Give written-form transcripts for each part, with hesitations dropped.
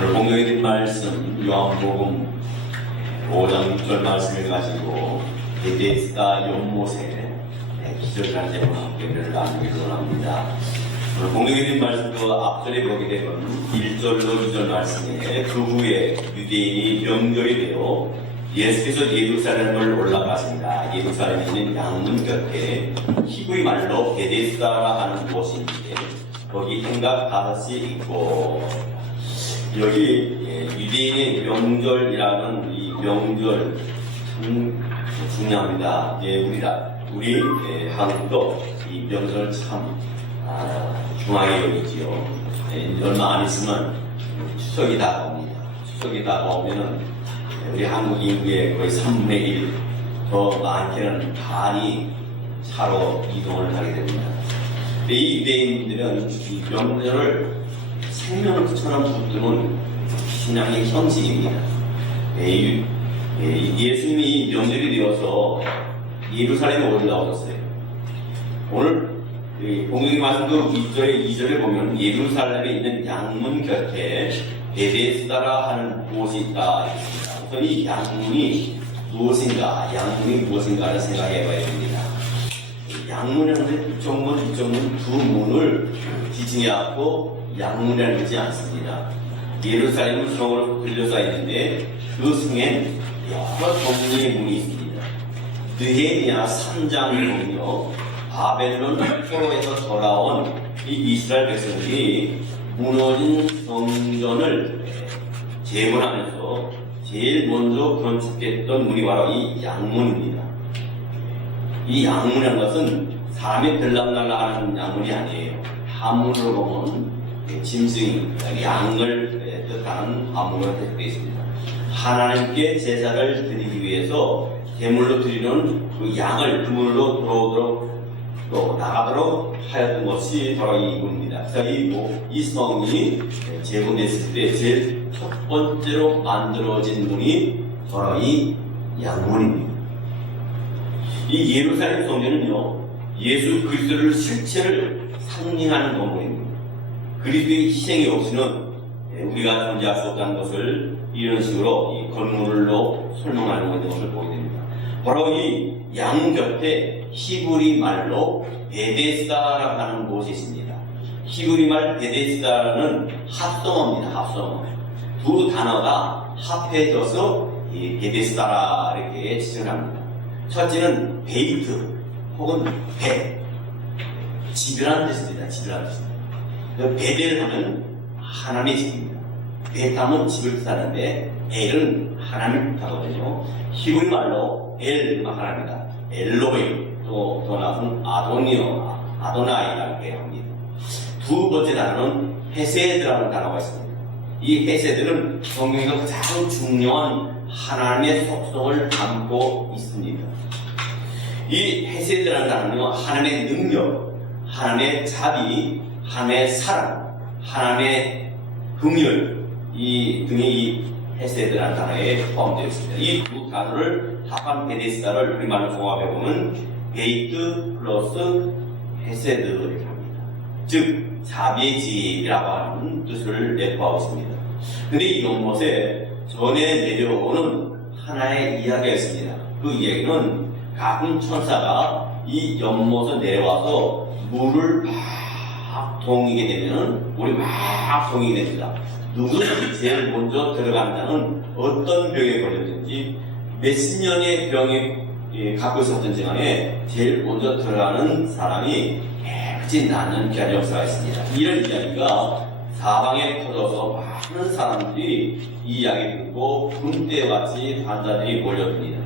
오늘 공동의 말씀 요한복음 5장 6절 말씀을 가지고 베데스다 연못에 기적한 제목을 함께 나누기를 원합니다. 오늘 공동의 말씀도 앞절에 보게 되면 1절로 2절 말씀에 그 후에 유대인이 명절이 되어 예수께서 예루살렘을 올라가신다. 예루살렘에 있는 양문 곁에 히브리 말로 베데스다라 하는 곳인데 거기 행각 5이 있고, 여기 유대인의 명절이라는 이 명절 참 중요합니다. 우리 한국도 이 명절 참 중하게 여기지요. 얼마 안 있으면 추석이 다가옵니다. 추석이 다가오면은 우리 한국 인구의 거의 3분의 1, 더 많게는 반이 차로 이동을 하게 됩니다. 이 유대인들은 이 명절을 생명처럼 붙드는 신앙의 형식입니다. 예수님이 명절이 되어서 예루살렘에 올라오셨어요. 오늘 공동의 말씀도 2절에 보면 예루살렘에 있는 양문 곁에 베데스다라 하는 곳이 있다. 우선 이 양문이 무엇인가를 생각해 봐야 됩니다. 양문이라는 이쪽 문 두 문을 지칭해갖고 양문이라는 거지 않습니다. 예루살렘은 성으로 둘러싸여 있는데 그 성엔 여러 종류의 문이 있습니다. 느헤미야 3장을 보면요, 바벨론 포로에서 돌아온 이 이스라엘 백성들이 무너진 성전을 재건하면서 제일 먼저 건축했던 문이 바로 이 양문입니다. 이 양문이라는 것은 사람이 들락날락하는 양문이 아니에요. 한문으로 보면 짐승이 양을 뜻하는 한문으로 되어 있습니다. 하나님께 제사를 드리기 위해서 제물로 드리는 그 양을 그 문으로 들어오도록 또 나가도록 하였던 것이 바로 이 문입니다. 그래서 이 성이 재건됐을 때 제일 첫 번째로 만들어진 문이 바로 이 양문입니다. 이 예루살렘 성전은요, 예수 그리스도를 실체를 상징하는 건물입니다. 그리스도의 희생이 없이는 우리가 존재할 수 없다는 것을 이런 식으로 이 건물로 설명하는 것을 보게 됩니다. 바로 이 양 곁에 히브리 말로 베데스다라고 하는 곳이 있습니다. 히브리 말 베데스다는 합성어입니다. 합성어. 두 단어가 합해져서 이 베데스다라 이렇게 지정합니다. 첫째는 베이트 혹은 배, 집이라는 뜻입니다. 집이라는 뜻입니다. 베델 하면 하나님의 집입니다. 베트 하면 집을 뜻하는데 엘은 하나님을 뜻하거든요. 히브리 말로 엘은 하나님이다. 엘로힘, 또 나서는 아도나이라고 합니다. 두 번째 단어는 헤세드라는 단어가 있습니다. 이 헤세드는 성경에서 가장 중요한 하나님의 속성을 담고 있습니다. 이 헤세드라는 단어는 하나님의 능력, 하나님의 자비, 하나님의 사랑, 하나님의 긍휼, 이 등이 이 헤세드라는 단어에 포함되어 있습니다. 이 두 단어를 합한 베데스다를 우리말로 종합해보면 베이트 플러스 헤세드 이렇게 합니다. 즉 자비의 집이라고 하는 뜻을 내포하고 있습니다. 근데 이 연못에 전에 내려오는 하나의 이야기가 있습니다. 그 이야기는 가끔 천사가 이 연못에 내려와서 물을 막 동이게 되면 물이 막 동이게 됩니다. 누구든지 제일 먼저 들어간다는 어떤 병에 걸렸든지 몇십 년의 병에 갖고 있었든지 간에 제일 먼저 들어가는 사람이 깨끗이 낫는 귀한 역사가 있습니다. 이런 이야기가 사방에 퍼져서 많은 사람들이 이 이야기 듣고 군대같이 환자들이 몰려듭니다.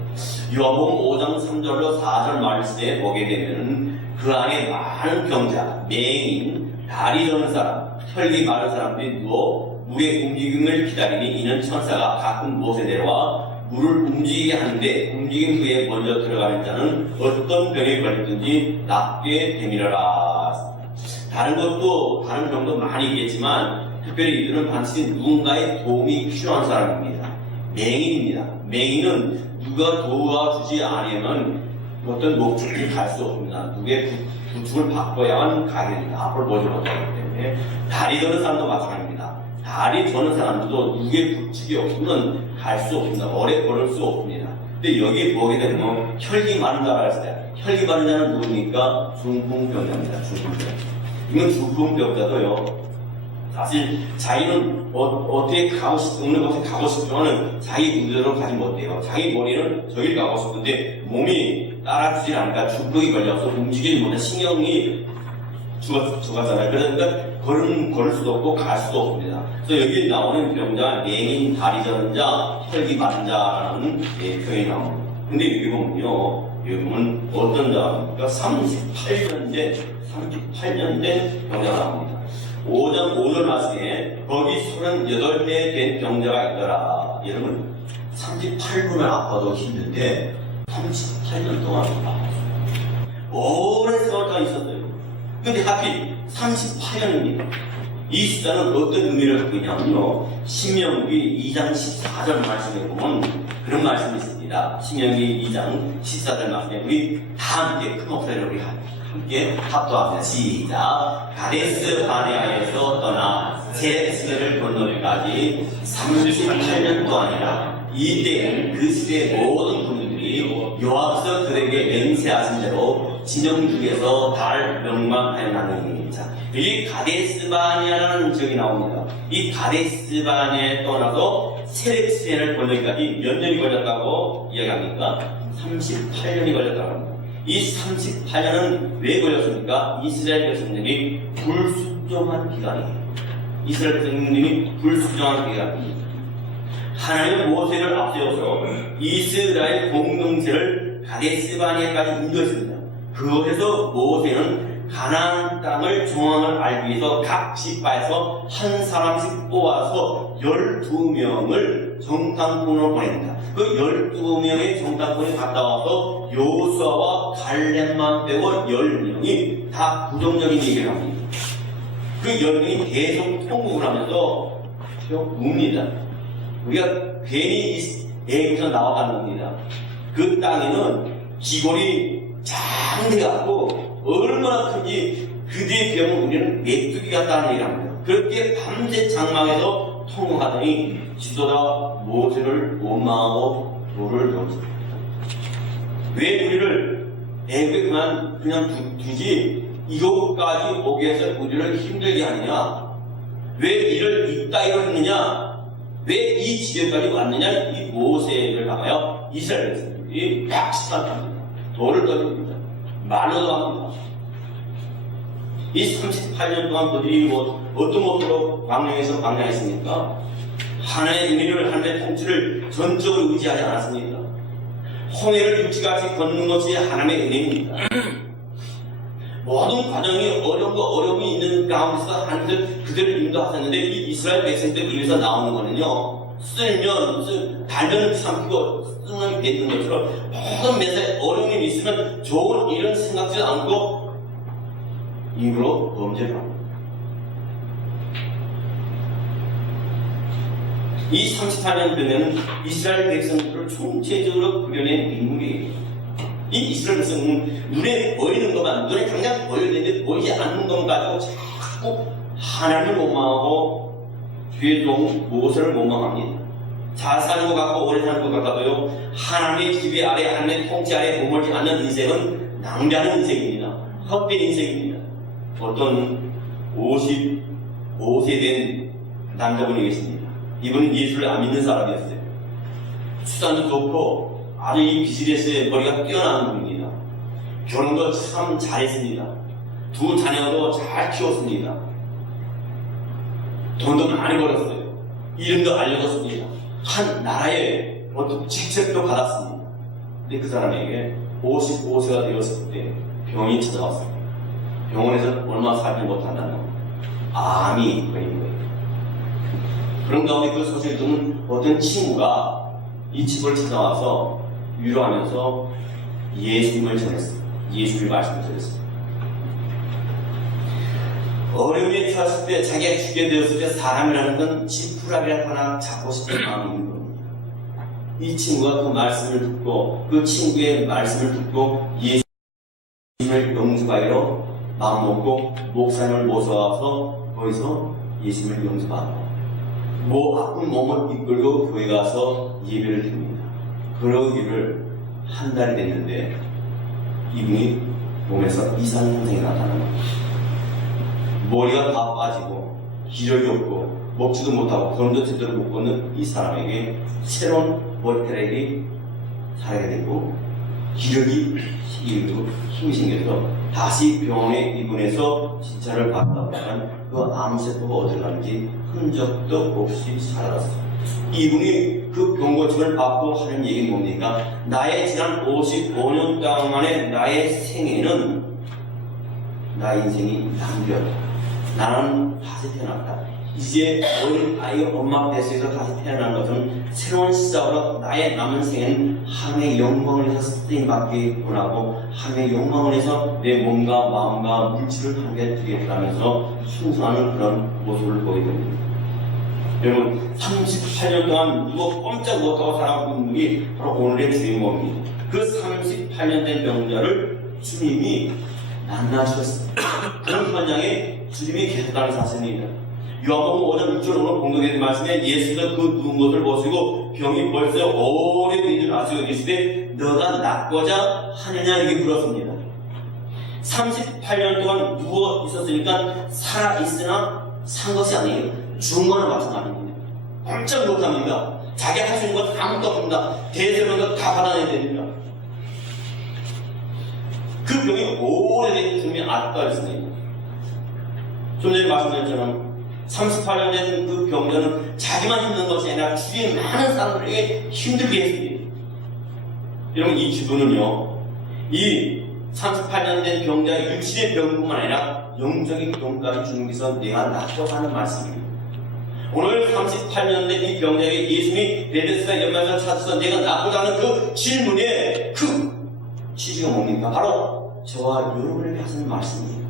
요한복음 5장 3절로 4절 말씀에 보게 되면 그 안에 많은 병자, 맹인, 다리 저는 사람, 혈기 마른 사람들이 누워 물의 움직임을 기다리니 이는 천사가 가끔 못에 내려와 물을 움직이게 하는데 움직임 후에 먼저 들어가는 자는 어떤 병에 걸렸든지 낫게 되밀어라. 다른 병도 많이 있겠지만 특별히 이들은 반드시 누군가의 도움이 필요한 사람입니다. 맹인입니다. 맹인은 누가 도와주지 않으면 어떤 목적지 갈 수 없습니다. 누구의 구축을 바꿔야만 가게 됩니다. 앞으로 보지 못하기 때문에. 다리 저는 사람도 마찬가지입니다. 다리 저는 사람들도 무게 부축이 없으면 갈 수 없습니다. 오래 걸을 수 없습니다. 근데 여기 보게 되면 혈기 마른 자가 있어요. 혈기 마른 자는 누굽니까? 중풍병자입니다. 중풍병자. 이건 중풍병자도요. 사실 자기는 어떻게 가고 싶은 곳에 가고 싶으면 자기 의도대로 가지 못해요. 자기 머리는 저길 가고 싶은데 몸이 따라주질 않으니까 중풍이 걸려서 움직이지 못해 신경이 죽었잖아요. 그러니까 걸을 수도 없고 갈 수도 없습니다. 그래서 여기 나오는 병자, 맹인, 다리 저는 자, 혈기 마른 자라는 표현이 나옵니다. 근데 여기 보면요, 여기 보면 어떤 자입니까? 38년 된 병자가 나옵니다. 5절 말씀에 거기 38해 된 병자가 있더라. 여러분 38분을 아파도 힘든데 38년 동안 아팠어요. 오랜 세월 동안 있었어요. 근데 하필 38년입니다. 이 숫자는 어떤 의미를 갖고 있냐면요, 신명기 2장 14절 말씀에 보면 그런 말씀이 있습니다. 신명기 2장 14절 말씀에 우리 다 함께 큰 목소리로 우리 함께 합도합니다. 시작. 가데스 바네아에서 떠나 세레스를 건너기까지 38년 동안이라. 이때는 그 시대의 모든 군인들이 여호와께서 그에게 맹세하신 대로 진영중에서 달 명망하였나니. 자, 여기 가데스바네아라는 지역이 나옵니다. 이 가데스바네아에 떠나서 세렉스를 건너기까지 몇 년이 걸렸다고 이야기합니까? 38년이 걸렸다고 합니다. 이 38년은 왜 걸렸습니까? 이스라엘 백성들이 불순종한 기간이에요. 이스라엘 백성들이 불순종한 기간입니다. 하나님은 모세를 앞세워서 이스라엘 공동체를 가데스바네아까지 인도했습니다. 그곳에서 모세는 가나안 땅을 정황을 알기 위해서 각 지파에서 한 사람씩 뽑아서 12명을 정탐꾼으로 보냅니다. 그 12명의 정탐꾼이 갔다 와서 여호수아와 갈렙만 빼고 10명이 다 부정적인 얘기를 합니다. 그 10명이 계속 통곡을 하면서 웁니다. 우리가 괜히 애국에서 나와가는 겁니다. 그 땅에는 기골이 장대갖고 얼마나 큰지 그뒤에 비하면 우리는 메뚜기 같다는 얘기를 합니다. 그렇게 밤새 장막에서 통곡하더니 지도자 모세를 원망하고 돌을 던집니다. 왜 우리를 애국에 그냥 두지 이곳까지 오게 해서 우리를 힘들게 하느냐? 왜 이를 이따위로 했느냐? 왜 이 지경까지 왔느냐? 이 모세를 당하여 이스라엘 백성들이 박식합니다. 돌을 던집니다. 말로도 합니다. 이 38년 동안 그들이 어떤 모습으로 광야에서 광야했습니까? 하나의 은혜를, 하나님의 통치를 전적으로 의지하지 않았습니까? 홍해를 육지같이 걷는 것이 하나님의 은혜입니다. 모든 과정이 어려움이 있는 가운데서 하나님께서 그들을 인도하셨는데 이 이스라엘 백성들 입에서 나오는 거는요, 쓸면 달면 삼키고 쓰면 뱉는 것처럼 모든 매사에 어려움이 있으면 좋은 일은 생각지도 않고 입으로 범죄를 합니다. 이 38년 전에는 이스라엘 백성들을 총체적으로 그려낸 인물이에요. 이 이스라엘 백성은 눈에 보이는 것만, 눈에 당장 보여야 보이지 않는 것 가지고 자꾸 하나님을 원망하고 죄종 모세를 원망합니다. 잘 사는 것 같고 오래 사는 것 같아도요, 하나님의 지배 아래, 하나님의 통치 아래 머물지 않는 인생은 낭비하는 인생입니다. 헛된 인생입니다. 어떤 55세 된 남자분이 계십니다. 이분은 예수를 안 믿는 사람이었어요. 수단도 좋고 아주 이 비즈니스에 머리가 뛰어난 분입니다. 결혼도 참 잘했습니다. 두 자녀도 잘 키웠습니다. 돈도 많이 벌었어요. 이름도 알려졌습니다. 한 나라의 어떤 직책도 받았습니다. 근데 그 사람에게 55세가 되었을 때 병이 찾아왔어요. 병원에서 얼마 살지 못한다는 암이 걸린 거예요. 그런 가운데 그 소식을 듣는 어떤 친구가 이 집을 찾아와서 위로하면서 예수님을 전했습니다. 예수님의 말씀을 전했습니다. 어려움에 처했을 때, 자기가 죽게 되었을 때 사람이라는 건 지푸라기를 하나 잡고 싶은 마음이 있는 겁니다. 이 친구가 그 말씀을 듣고, 그 친구의 말씀을 듣고 예수님을 영접하기로 마음먹고 목사님을 모셔와서 거기서 예수님을 영접하고 아픈 몸을 이끌고 교회 가서 예배를 드립니다. 그러기를 한 달이 됐는데 이분이 몸에서 이상 현상이 나타나는 겁니다. 머리가 다 빠지고 기력이 없고 먹지도 못하고 걸음도 제대로 못 걷는 이 사람에게 새로운 머리카락이 살게 되고 기력이 생기고 힘이 생겨서 다시 병원에 입원해서 진찰을 받다 보면 그 암세포가 어디 갔는지 흔적도 없이 사라졌어요. 이분이 그 병고침을 받고 하는 얘기는 뭡니까? 나의 지난 55년 동안의 나의 생애는 나의 인생이 낭비였다. 나는 다시 태어났다. 이제 어린 아이 엄마 뱃속에서 다시 태어난 것은 새로운 시작으로 나의 남은 생에는 하나님의 영광을 위해서 쓰임받기 원하고 하나님의 영광을 위해서 내 몸과 마음과 물질을 함께 드리겠다면서 순수하는 그런 모습을 보게 됩니다. 여러분, 38년 동안 누가 꼼짝 못하고 살아온 분이 바로 오늘의 주인공입니다. 그 38년 된 병자를 주님이 만나주셨습니다. 그런 현장에 주님이 계셨다는 사실입니다. 요한복음 5장 6절 오늘 공동의 말씀에 예수께서 그 누운 것을 보시고 병이 벌써 오래된 줄 아시고 계시되 너가 낫고자 하느냐 이렇게 물었습니다. 38년 동안 누워 있었으니까 살아있으나 산 것이 아니에요. 죽은 거나 마찬가지입니다. 꼼짝 못합니다. 자기 할 수 있는 것 아무것도 없습니다. 대세면서 다 받아내야 됩니다. 그 병이 오래된 주님이 아직도 있습니다. 좀 전에 말씀드렸처럼 38년 된 그 병자는 자기만 힘든 것이 아니라 주위의 많은 사람들에게 힘들게 했습니다. 여러분, 이 기도는요, 이 38년 된 병자의 육신의 병뿐만 아니라 영적인 병까지 주님께서 내가 낫고 하는 말씀입니다. 오늘 38년 된 이 병자에게 예수님이 베데스다 연못에서 찾아서 내가 낫고자 하는 그 질문의 그 취지가 뭡니까? 바로 저와 여러분에게 하시는 말씀입니다.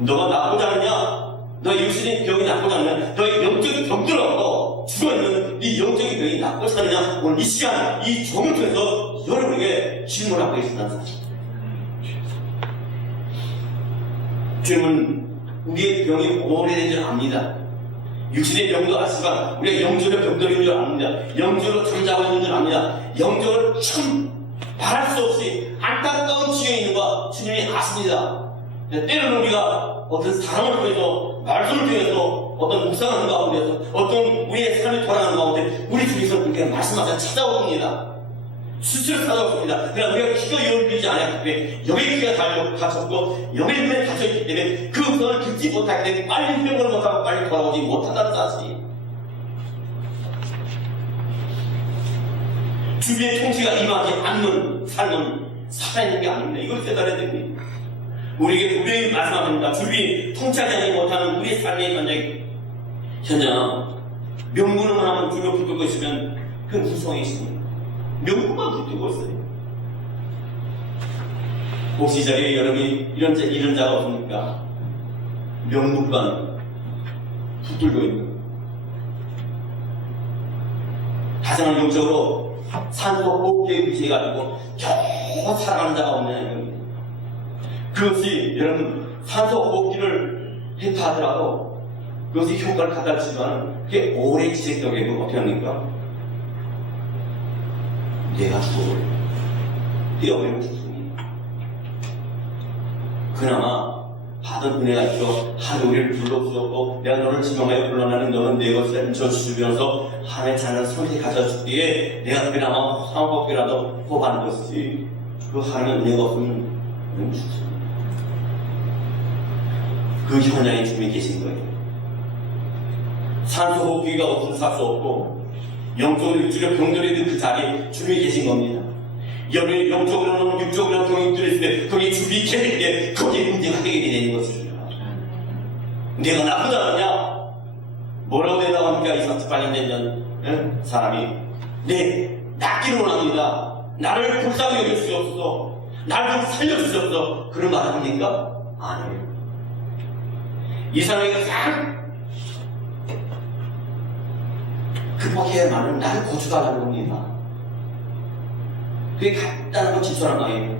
너가 낫고자 하느냐? 너의 육신의 병이 낫고자 하느냐? 너의 영적인 병들어서 죽어있는 이 영적인 병이 낫고자 하느냐? 오늘 이 시간, 이 종을 통해서 여러분에게 질문하고 계신다는 사실. 주님은 우리의 병이 오래된 줄 압니다. 육신의 병도 아시지만 우리가 영적인 병들인 줄 압니다. 영적으로 잠자고 있는 줄 압니다. 영적으로 참 말할 수 없이 안타까운 지경에 있는 거 주님이 아십니다. 때로는 우리가 어떤 사람을 통해서 말씀을 통해서 어떤 묵상하는 가운데서 어떤 우리의 삶이 돌아가는 가운데 우리 주님께서 우리가 말씀하셔서 찾아오십니다. 수치를 찾아오십니다. 그러나 우리가 귀가 열리지 않았기 때문에 영의 귀가 닫혔고 영의 눈에 닫혀있기 때문에 그 음성을 듣지 못하기 때문에 빨리 회복을 못하고 빨리 돌아오지 못한다는 사실이 주위의 통치가 임하지 않는 삶은 살아있는 게 아닙니다. 이걸 깨달아야 됩니다. 우리에게 분명히 말씀합니다. 주위 통치하지 못하는 우리의 삶의 현장 명분만 하면 주로 붙들고 있으면 그 구성이 있습니다. 명분만 붙들고 있어요. 혹시 이 자리에 여러분이 이런 자가 없습니까? 명분만 붙들고 있는 가장 영적으로 산소 호흡기에 의지해가지고 겨우 살아가는 자가 없느냐. 그것이 여러분 산소 호흡기를 했다 하더라도 그것이 효과를 갖다주지만 그게 오래 지속되게 되면 어떻게 합니까? 내가 죽어버려. 뛰어버리면 죽습니다. 그나마 받은 은혜가 있어 하루 우리를 불러주었고 내가 너를 지명하여 불러나는 너는 내 것을 저주주면서 하나님의 자녀를 선택하셔 주기에 내가 그나마 상호흡기라도 호흡하는 것이지 그 하나님의 은혜가 없으면 죽습니다. 그 현장에 주님이 계신 거예요. 산소 호흡기가 없으면 살 수 없고 영적으로 육적으로 병들어 있는 그 자리에 주님이 계신 겁니다. 여러분이 영적으로는 육적으로 병들어 있을 때 거기 주님이 계실 때 거기에 문제가 해결이 되는 것입니다. 내가 나쁘지 않느냐? 뭐라고 대답합니까? 이 38년 된 사람이 낫기를 원합니다. 나를 불쌍히 여겨주시옵소서. 나를 좀 살려주시옵소서. 그런 말 합니까? 아니에요. 이 사람이 가장 급하게야만은 나를 고쳐달라는 겁니다. 그게 간단하고 진솔한 거예요.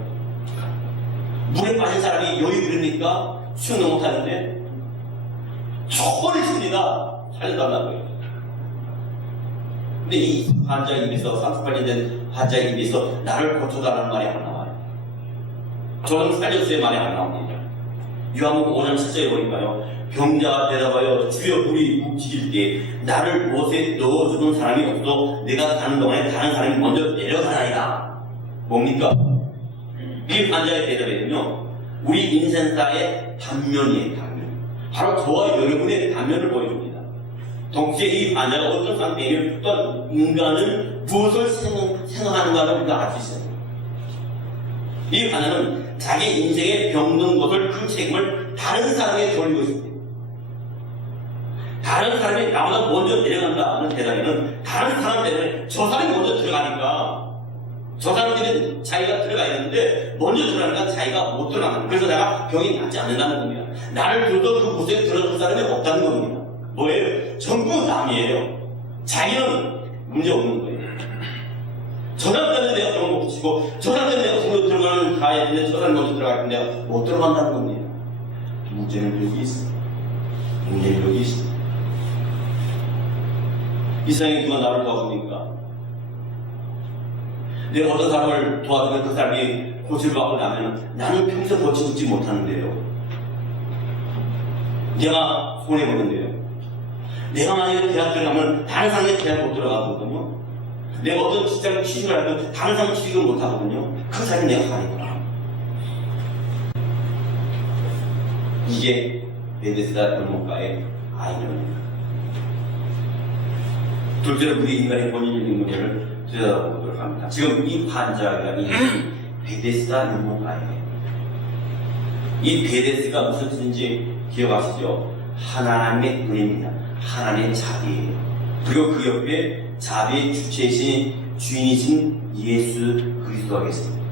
물에 빠진 사람이 여유 부리니까 수영도 못하는데 초벌을 칩니다. 살려달라고요. 근데 이 환자의 입에서 38년 된 환자의 입에서 나를 고쳐달라는 말이 안 나와요. 저는 살려주의 말이 안 나옵니다. 요한복음 5장 7절에 보니까요. 병자가 대답하여 주여 물이 움직일 때 나를 못에 넣어주는 사람이 없어 내가 가는 동안에 다른 사람이 먼저 내려가나이다. 뭡니까? 이 환자의 대답에는요. 우리 인생사의 단면이에요. 단면. 바로 저와 여러분의 단면을 보여줍니다. 동시에 이 환자가 어떤 상태이면 또 인간은 무엇을 생각하는가를 우리가 알 수 있어요. 이 환자는 자기 인생에 병든 것을 그 책임을 다른 사람에게 돌리고 있습니다. 다른 사람이 나보다 먼저 내려간다는 대답에는 다른 사람 때문에 저 사람이 먼저 들어가니까 저 사람들은 자기가 들어가야 되는데 먼저 들어가니까 자기가 못 들어가는. 그래서 내가 병이 낫지 않는다는 겁니다. 나를 들어도 그곳에 들어갈 사람이 없다는 겁니다. 뭐예요? 전부 남이에요. 자기는 문제 없는 거예요. 저 사람 때문에 내가 병을 못 치고 저 사람 때문에 내가 먼저 들어가는 가야 되는데 저 사람 먼저 들어갈 텐데 내가 못 들어간다는 겁니다. 문제는 여기 있습니다. 문제는 여기 있습니다. 이 세상에 누가 나를 도와줍니까? 내가 어떤 사람을 도와주면 그 사람이 고치를 받고 나면 나는 평생 고치지 못하는데요. 내가 손해보는데요. 내가 만약에 대학 들어가면 다른 사람이 대학 못 들어가거든요. 내가 어떤 직장을 취직을 하면 다른 사람은 취직을 못하거든요. 그 사람이 내가 가니까. 이게 베데스다 연못가의 아이러니입니다. 둘째로 우리 인간의 본인적인 문제를 들여다보도록 합니다. 지금 이 환자가 이 베데스다 연못가예요. 이 베데스가 무슨 뜻인지 기억하시죠? 하나님의 은혜입니다. 하나님의 자비예요. 그리고 그 옆에 자비의 주체이신 주인이신 예수 그리스도가 계십니다.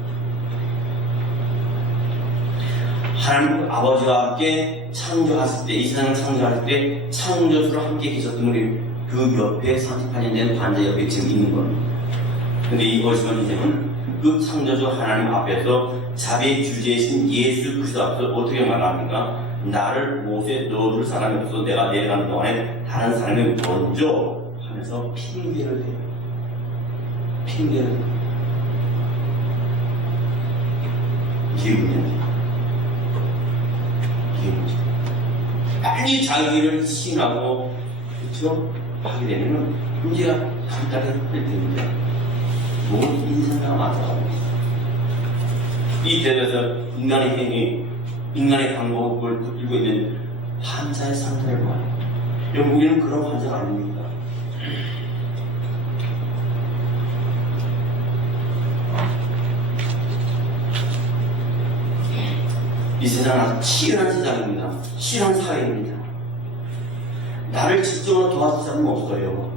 하나님 아버지와 함께 창조하실 때, 이 세상을 창조할 때 창조주로 함께 계셨던 우리 그 옆에 38년 된 환자 옆에 지금 있는 겁니다. 근데 이것은 이제는 그 창조주 하나님 앞에서 자비의 주제이신 예수 그리스도 앞에서 어떻게 말합니까? 나를 못에 넣어줄 사람이 없어서 내가 내려가는 동안에 다른 사람이 먼저 하면서 핑계를 대요. 핑계를 대요. 이게 문제입니다. 이게 문제. 빨리 자기를 시인하고 그렇죠? 하게 되면 문제가 간단히 할 텐데 모든 인생과 맞아가고 이 대에서 인간의 행위, 인간의 방법을 붙들고 있는 환자의 상태를 봐요. 여러분, 우리는 그런 환자가 아닙니다. 이 세상은 아주 치열한 세상입니다. 치열한 사회입니다. 나를 직접으로 도와줄 사람은 없어요.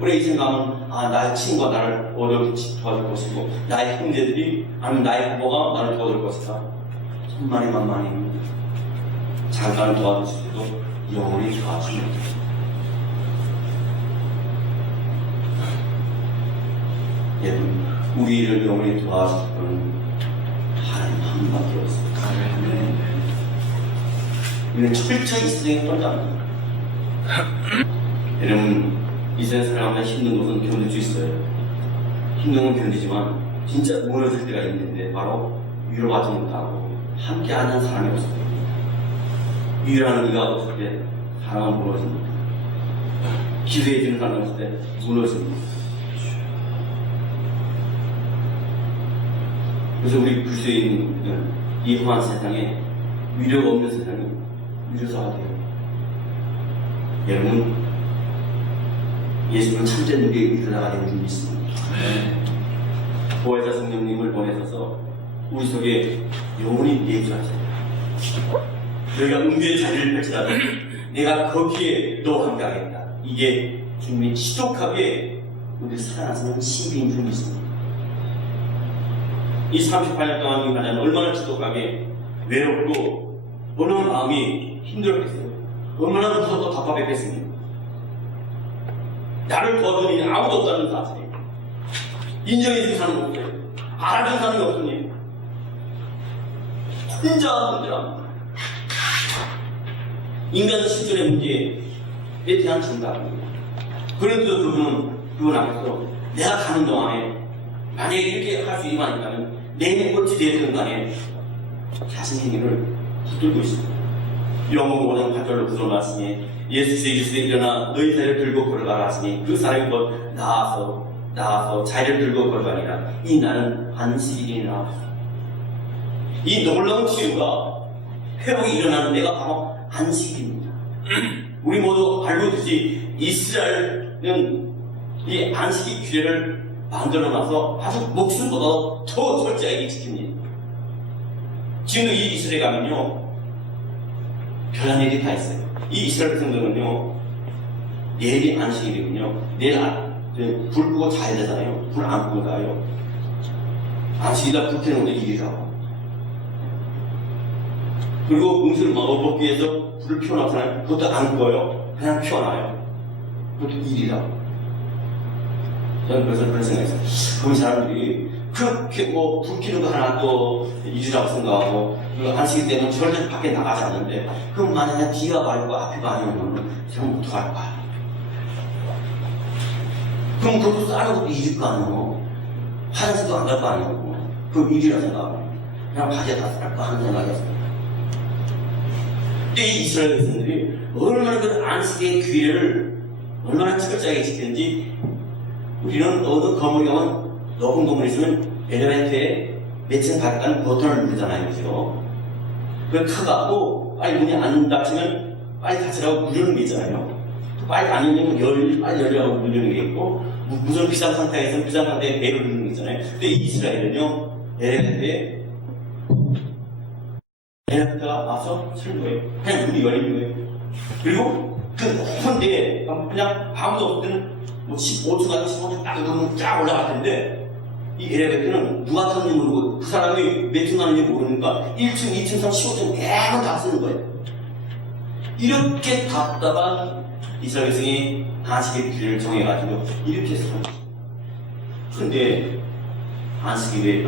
우리 이 생각은 나의 친구가 나를 어렵게 도와줄 것이고 나의 형제들이 아니면 나의 부모가 나를 도와줄 것이다. 천만의 만만입니다. 잠깐 도와줄 수도 영원히 도와주면 여러분, 우리를 영원히 도와줄 분은 하나님 한 분밖에 없습니다. 우리는 철저히 이 세상에 떨어집니다. 여러분, 이 세상에 살아가면 힘든 것은 견딜 수 있어요. 힘든 건 견디지만 진짜 무너질 때가 있는데 바로 위로받지 못하고 함께 하는 사람이 없을 때입니다. 위로하는 이가 없을 때 사랑은 무너집니다. 기도해주는 사람이 없을 때 무너집니다. 그래서 우리 그리스도인은 이 험한 세상에 위로가 없는 세상에 위로사가 돼요. 여러분, 예수님은 참된 우리의 위로사가 되는 분이 있습니다. 보혜사 성령님을 보내셔서 우리 속에 영원히 내주하세요. 너희가 응대의 자리를 펼치라도 내가 거기에 너와 함께 하겠다. 이게 주님이 지독하게 우리를 사랑하시는 신비인 분이 있습니다. 이 38년 동안 이 환자는 얼마나 지독하게 외롭고 얼마나 마음이 힘들었겠어요. 얼마나 무섭고 답답했겠습니까? 나를 도와주는 이는 아무도 없다는 사실이에요. 인정해주는 사람은 없어요. 알아주는 사람이 없으니 혼자 문제랍니다. 인간 실존의 문제에 대한 정답입니다. 그런데도 그분은 그분 앞에서 내가 가는 동안에 만약에 이렇게 할 수 있다면 내게 어찌 되었든 간에 자신의 행위를 붙들고 있습니다. 영어 5장 8절로 구절 말씀에 예수께서 이르시되 일어나 너희 자리를 들고 걸어가라 하시니 그 사람이 곧 나와서 자리를 들고 걸어가니라. 이 나는 안식일이니라. 이 놀라운 치유가 회복이 일어나는 데가 바로 안식일입니다. 우리 모두 알고 있듯이 이스라엘은 이 안식일 규례를 만들어놔서 아주 목숨보다 더 철저하게 지킵니다. 지금도 이 이스라엘 가면요 별난 일이 다 있어요. 이 이스라엘 백성들은요 내일이 안식일이군요. 내일 불 끄고 자야 되잖아요. 불 안 끄고 가요. 안식일이다 불 켜는 것도 일이라고. 그리고 음식을 먹기 위해서 불을 켜놓잖아요. 그것도 안 꺼요. 그냥 켜놔요. 그것도 일이라고. 저는 그래서 그런 생각이 있어요. 그럼 사람들이 그렇게 불 켜는 거 하나 또 일이라고 생각하고 안식일 때는 절대 밖에 나가지 않는데 그럼 만약에 뒤가 말고 앞이 아니면 그럼 어떡할까? 그럼 그것도 싸는 것도 일일 거 아니고 화장실도 안 갈 거 아니고 그럼 일이라 생각하고 그냥 바지에 다 쌀까 하는 생각이었어요. 근데 이 이스라엘 백성들이 얼마나 그 안식의 규례를 얼마나 철저하게 지켰는지 우리는 어느 건물에 가면 높은 건물에 있으면 엘리베이터에 매층 가까운 버튼을 누르잖아요. 그죠? 그걸 타갖고 빨리 문이 안 닫히면 빨리 닫히라고 누르는 게 있잖아요. 빨리 안 열리면 빨리 열리라고 누르는 게 있고 무슨 비상 상태에서는 비상 상태에 배를 누르는 게 있잖아요. 근데 이 이스라엘은요 엘리베이터에 엘리베이터가 와서 서는 거예요. 그냥 문이 열리는 거예요. 그리고 그 높은 데에 그냥 아무도 없을 때는 뭐 15층, 15층 딱 누르면 쫙 올라갈 텐데 이 엘리베이터는 누가 탔는지 모르고 그 사람이 몇 층 가는지 모르니까 1층, 2층, 3층, 15층 계속 다 쓰는 거예요. 이렇게 답답한 이스라엘 백성이 안식일 규례를 정해가지고 이렇게 살아요. 그런데 안식일에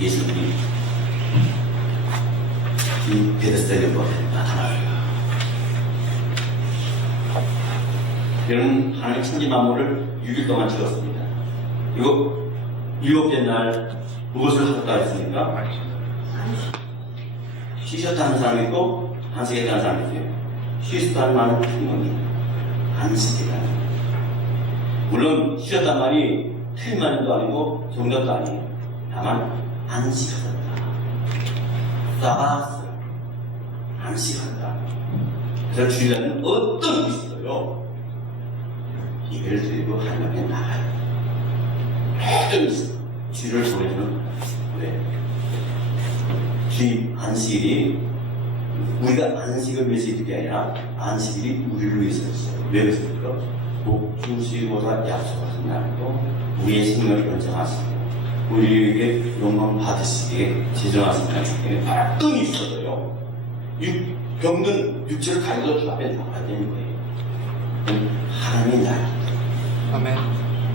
예수님이 이 베데스다 벽에 나타나요. 그는 하나님의 천지 만물을 6일 동안 지었습니다. 이거 7째 날 무엇을 하셨다 했습니까? 쉬셨다 하는 사람이 있고 안식했다 하는 사람이 있어요. 쉬셨다는 말은 틀린 겁니다. 안식했다. 물론 쉬었단 말이 틀린 말도 아니고 정답도 아니에요. 다만 안식하셨다. 싸봤어요. 안식한다. 그래서 주일날은 어떤 일이 있어요? 예배를 드리고 하나님께 나가요. 어떤 주일을 보내주는 왜? 주일 안식일이 우리가 안식을 위해서 있는 게 아니라 안식일이 우리를 위해서 있어요. 왜 그랬습니까? 주시고자 약속하신 날도 우리의 생명을 연장하시고 우리에게 영광 받으시기에 제정하신 날 주께 어떤 있어서요. 병든 육체를 가지고 주 앞에 나가야 되는 거예요. 하나님의 날. 아멘.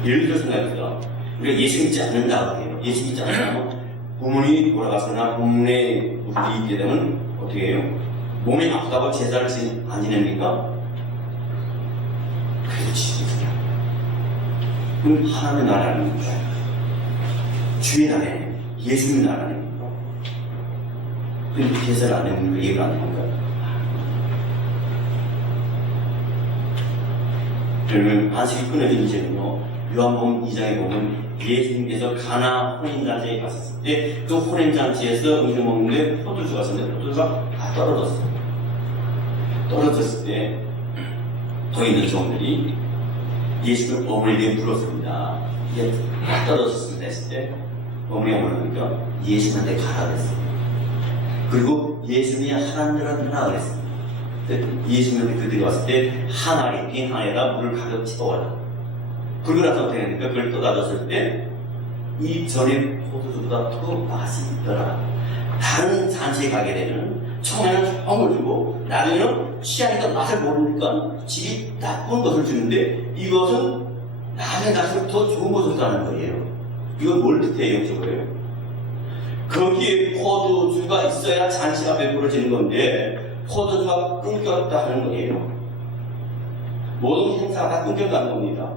예를 들어 생각해보세요. 우리가 예수 믿지 않는다고 해요. 예수 믿지 않는다면 부모님이 돌아가거나 부모님의 우리 있게 되면 어떻게 해요? 몸이 아프다고 제사를 안 지냅니까? 그래도 지키세요. 그건 하나님의 나라는 거예요. 주의 나라에 예수님의 나라는 거. 그럼 제사를 안 하는 거 예를 안 하는 거. 그러면 안식이 끊어진 이제는요, 요한복음 2장에 보면 예수님께서 가나 혼인잔치에 갔었을 때 그 혼인잔치에서 음식 먹는데 포도주가 있었는데 포도주가 다 떨어졌어요. 떨어졌을 때 더 있는 종들이 예수를 어머니에게 물었습니다. 이게 다 떨어졌습니다 했을 때 어머니가 뭐라니까 예수한테 가라 그랬어요. 그리고 예수님이 하나님을 하라 그랬어요. 예수님한테 그들이 왔을 때 한 알이 빈 한에다 물을 가득 채워라. 그러고 나서 어떻게 했는가? 그걸 떠다줬을 때 이 전에 포도주보다 더 맛이 있더라. 다른 잔치에 가게 되면 처음에는 형을 주고 나중에는 취하니까 맛을 모르니까 질이 나쁜 것을 주는데 이것은 나중에 갈수록 더 좋은 것을 주는 거예요. 이건 뭘 뜻해요? 영적으로요? 거기에 포도주가 있어야 잔치가 베풀어지는 건데 포도주가 끊겼다 하는 거예요. 모든 행사가 다 끊겼다는 겁니다.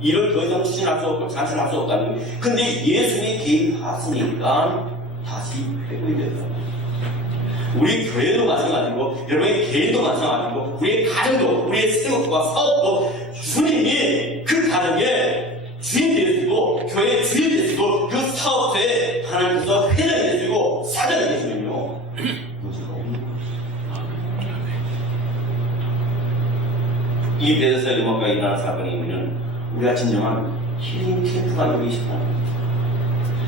일을 더 이상 추진할 수 없고 잔치할 수 없다는 거예요. 근데 예수님이 개입하시니까 다시 회복이 됐다. 우리 교회도 마찬가지고 여러분의 개인도 마찬가지고 우리의 가정도 우리의 생업과 사업도 주님이 그 가정에 주인 되시고 교회의 주인 되시고 그 사업에 하나님께서 회장이 되시고 사장이 되시면요 문제가 없는 거예요. 이 베데스다 유목과 일어나는 사건이면 우리가 진정한 힐링 캠프가 여기 있었다.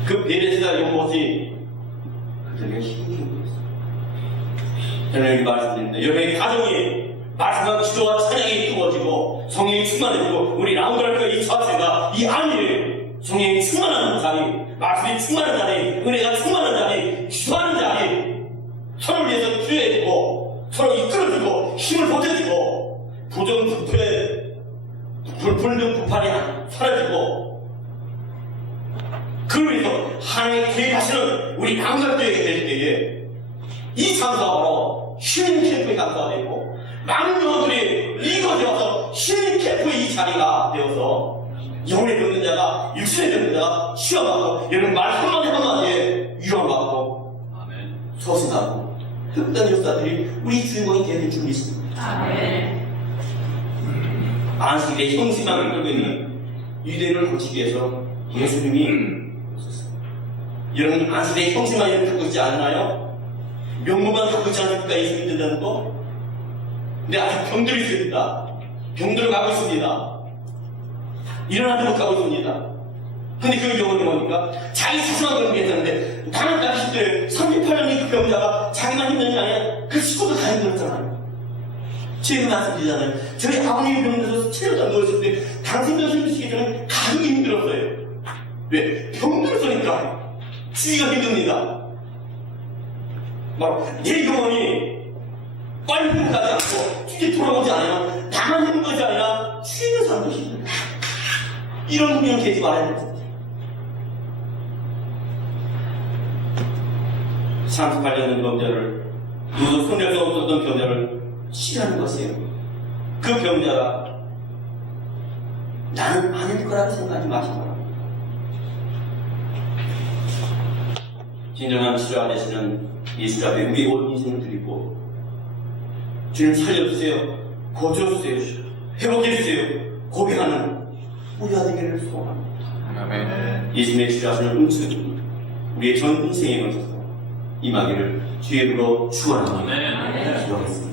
그 베데스다 유목이 그들의 힐링 캠프였어요. 저는 여기 말씀드립니다. 여러분의 가정이 말씀과 기도와 찬양이 이루어지고 성령이 충만해지고 우리 라운드랄까 이 자체가 이 안에 성령이 충만한 자리, 말씀이 충만한 자리, 은혜가 충만한 자리, 기도하는 자리, 서로를 위해서 기도해주고 서로 이끌어주고 힘을 보태주고 부정부패 불능부판이 사라지고 그를 위해서 하나님의 계획하시는 우리 양각교회가 될 때에 이 장소가 바로 힐링 캠프의 장소가 되고 많은 영혼들이 이곳에 와서 힐링 캠프의 이 자리가 되어서 영혼의 병든 자가 육신의 병든 자가 치유받고 여러분 말 한마디 한마디에 유언받고 소승하고 흑단 역사들이 우리 주인공이 되는 줄 믿습니다. 안식일의 형식만 이끌고 있는 유대인을 고치기 위해서 예수님이 오셨어요. 여러분 안식일의 형식만 갖고 있지 않나요? 명문만 갖고 있지 않습니까? 예수 믿는다는 거? 근데 아직 병들이 있습니다. 병들을 가고 있습니다. 일어나지 못하고 있습니다. 근데 그 경우는 뭡니까? 자기 자신만 그런 게 괜찮은데 나는 나기 힘들어요. 38년의 그 병자가 자기만 힘든 게 아니라 그 식구도 다 힘들었잖아요. 제가 말씀드리잖아요. 저희 아버님이 병들어서 치료도 안 누웠을 때 당신도 힘드시기 전에 가족이 힘들었어요. 왜? 병들었으니까 주의가 힘듭니다. 바로 내 영혼이 빨리 회복하지 않고 쉽게 돌아오지 않으면 나만 힘든 것이 아니라 주인의 사람도 힘들다. 이런 분명히 되지 말아야 됩니다. 38년 된 병자를 누구도 손댈 수 없었던 병자를 치료하는 것이에요. 그 병자가 나는 아닐 거라고 생각하지 마시고 진정한 치료가 되시는 예수 앞에 우리 온 인생을 드리고 주님 살려주세요. 고쳐주세요. 회복해주세요. 고백하는 우리가 되기를 소원합니다. 아멘. 예수님의 치료하시는 은총이 우리의 전 인생에 걸쳐서 임하기를 주의 이름으로 축원합니다. 기도하겠습니다.